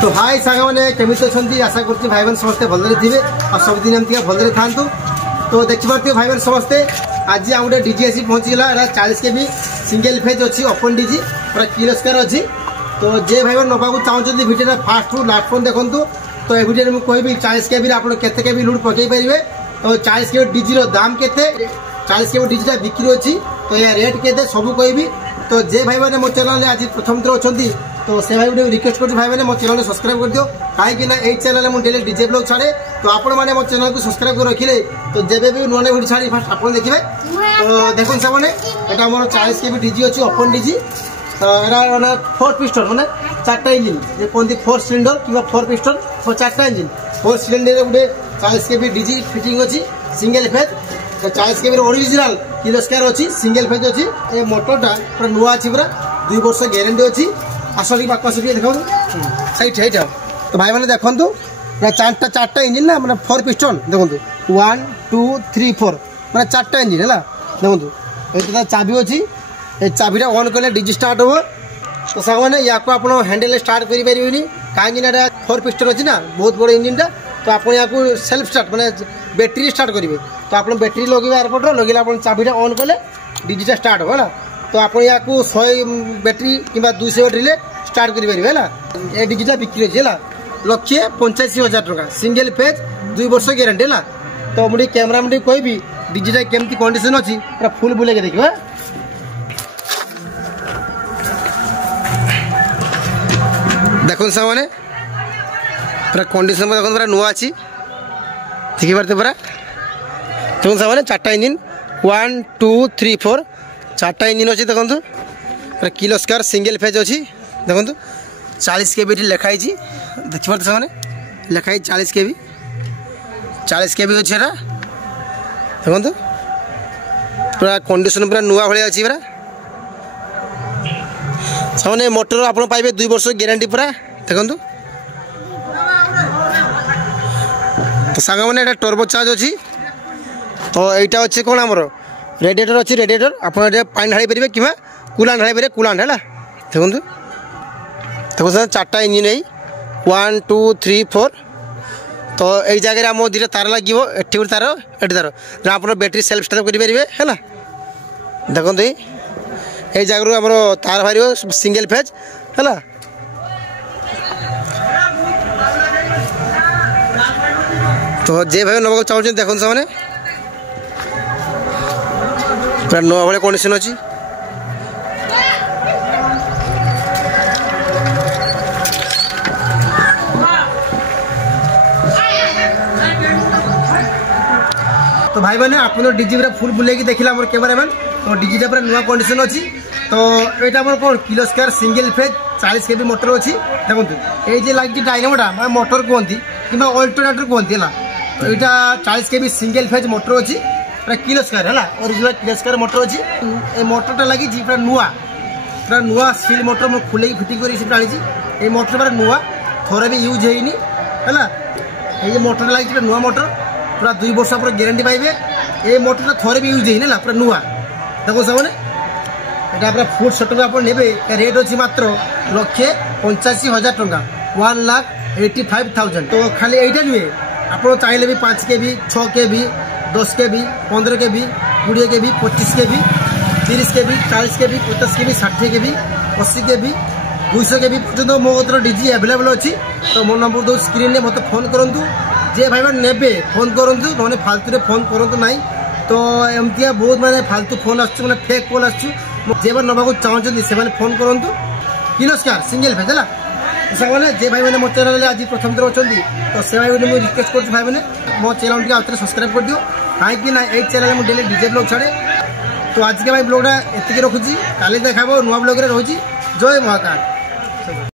तो हाय सांग मैंने केमी अच्छा आशा कर भाई बहन समस्ते भलरे थे और सबुदिन एमती भलरे था। तो देखिए भाई बहन समस्ते आज आम गोटे डीजी आसी पहुँचीगला 40 KB सिंगल फेज अच्छी ओपन डीजी पूरा किलोस्कार अच्छी। तो जे भाई बहन नवा चाहते भिडियो फास्ट रु लास्ट फोन देखूँ। तो ये भिडियो में कहि 40 KB आप केते केबी लुड पकई पारे। तो 40 KB डीजी दाम केते 40 KB डीजी बिक्री अच्छी। तो यह रेट केते सब कहि। तो जे भाई मैंने मो चैनल आज प्रथम थर अच्छा तो से भाई रिक्वेस्ट कर भाई मैंने मो चैनल सब्सक्राइब कर दियो कहीं यही चैनल में डेली डीजे ब्लॉग छाड़े। तो आपण मैंने मो चैनल को सब्सक्राइब कर रखिले तो जब भी नुआ वीडियो छाड़ी फास्ट आप देखिए। तो देखो सामने यहाँ मोर 40 KB डीजी अच्छी ओपन डीजी। तो यहाँ 4 पिस्टन मैंने 4टा इंजिन ये कहते 4 सिलिंडर कि 4 पिस्टन 4टा इंजिन 4 सिलिंडर गोटे 40 KB डीजी फिटिंग अच्छी सिंगल फेज। तो 40 KB ओरिजिनल किलोस्कार अच्छी सिंगल फेज अच्छी। ये मोटरटा पूरा नुआ अच्छी पूरा 2 वर्ष ग्यारंटी अच्छी। आसली बाक देखो सही सही। तो भाई मैंने देखो 4टा इंजिन ना मैंने 4 पिस्टन देखो 1 2 3 4 मैंने 4टा इंजिन है देखो। ये चाबी अच्छी ये चाबीटा ऑन कले डीजी स्टार्ट हो। तो साग मैंने या आप हैंडल स्टार्ट करें कहीं 4 पिस्टन अच्छी ना बहुत बड़ इंजिनटा। तो आप सेल्फ स्टार्ट मैंने बैटेरी स्टार्ट करेंगे। तो आप बैटेरी लगे एयरपोर्ट लगे आप चाबीटा ऑन कले डीजीटा स्टार्ट हो है। तो आप 100 बैटेरी कि 200 बैटेरी स्टार्ट करेंगे है। डीजीटा बिक्री अच्छे है 1,85,000 टका सिंगल फेज 2 वर्ष ग्यारंटी है। तो मुझे कैमरा में कहि डीजीटा केमती कंडीशन अच्छी पूरा फुल बुले के देखिए। देखो सामने पूरा कंडीशन देखो पूरा नुआ अच्छी देखी पारे पूरा। देखो सामने 4टा इंजिन 1 2 3 4 4टा इंजिन अच्छी देखो पूरा किलोस्कार सिंगल फेज अच्छी देखो 40 KB लिखाई देखिए सामने लिखाई 40 KB अच्छे देखो पूरा कंडीशन पूरा नुआ भाई अच्छी पूरा सामने मोटर आप पाइबे 2 वर्ष ग्यारंटी पूरा देखो। तो सांग मैंने टर्बो चार्ज अच्छी। तो यहाँ अच्छे कौन आमर रेडिएटर अच्छी रेडिएटर आप पानी ढाई पारे कि कूलांट ढाई पारे कूलांट है देखो। देखो सर 4टा इंजिन है 1 2 3 4। तो यही जगह आम 2टा तार लगे एटी गोटे तार एटी तार जहाँ आप बैटेरी सेल्फ स्टार्ट करेंगे है। देखो यही जगह आम तार बाहर सिंगल फेज है। तो जे भाई नवा चाहते देखो सामने पूरा नुआ भाई कंडीशन अच्छी। तो भाई मैंने आप डीजी पूरा फुल बुले देखला मोर कैमरामैन। तो डीजीटा पूरा नुआ कंडीशन अच्छी। तो यहाँ कौन किलोस्कार सिंगल फेज 40 KB मोटर अच्छी देखो। ये लगी डायनामोटा मैं मोटर कहती कि अल्टरनेटर कहती है। तो यहाँ 40 KB सिंगल फेज मोटर अच्छी पूरा किलोस्कार है ओरिजिनल किलोस्कार मोटर अच्छी। ये मोटरटा लगी पूरा नुआ स्टील मोटर मैं खुले फिटिंग कर आनी। ये मोटर पूरा नुआ थोड़े भी यूज होनी है। ये मोटर लगी नुआ मोटर पूरा 2 वर्ष पूरा ग्यारंटी पाइबे। ये मोटरटा थोड़े भी यूज होनी पूरा नुआ देखो सामने यहाँ पूरा फुल सेटअप आप ने रेट अच्छी मात्र 1,85,000 टका 1,85,000। तो खाली यहीटा नुहे आप चाहिए भी 5 KB 6 KB 10 KB 15 KB 20 KB 25 KB 30 KB 40 KB 50 KB 60 KB 80 KB 200 KB पर्यटन मो कतर डीजी अवेलेबल अच्छी। तो मो नंबर दो स्क्रीन में मत फोन करूँ जे भाई मैंने ने फोन करूँ मैंने फालतू फोन करूँ ना। तो एमती बहुत मैंने फालतू फोन आसने फेक कॉल आसे नवा चाहते से फोन करूँ किलोस्कार सिंगल फेज है। सामने जे भाई मैंने मो चैनल आज प्रथम थर अच्छा तो से भाई मुझे रिक्वेस्ट कर भाई मैंने मो चैनल टी आउे सब्सक्राइब कर दियो कहीं यही चैनल में डेली डीजे ब्लॉग छाड़े। तो आज के भाई ब्लॉगटा एति रखुची काली देखा नुआ ब्लॉग रही। जय महाकाल।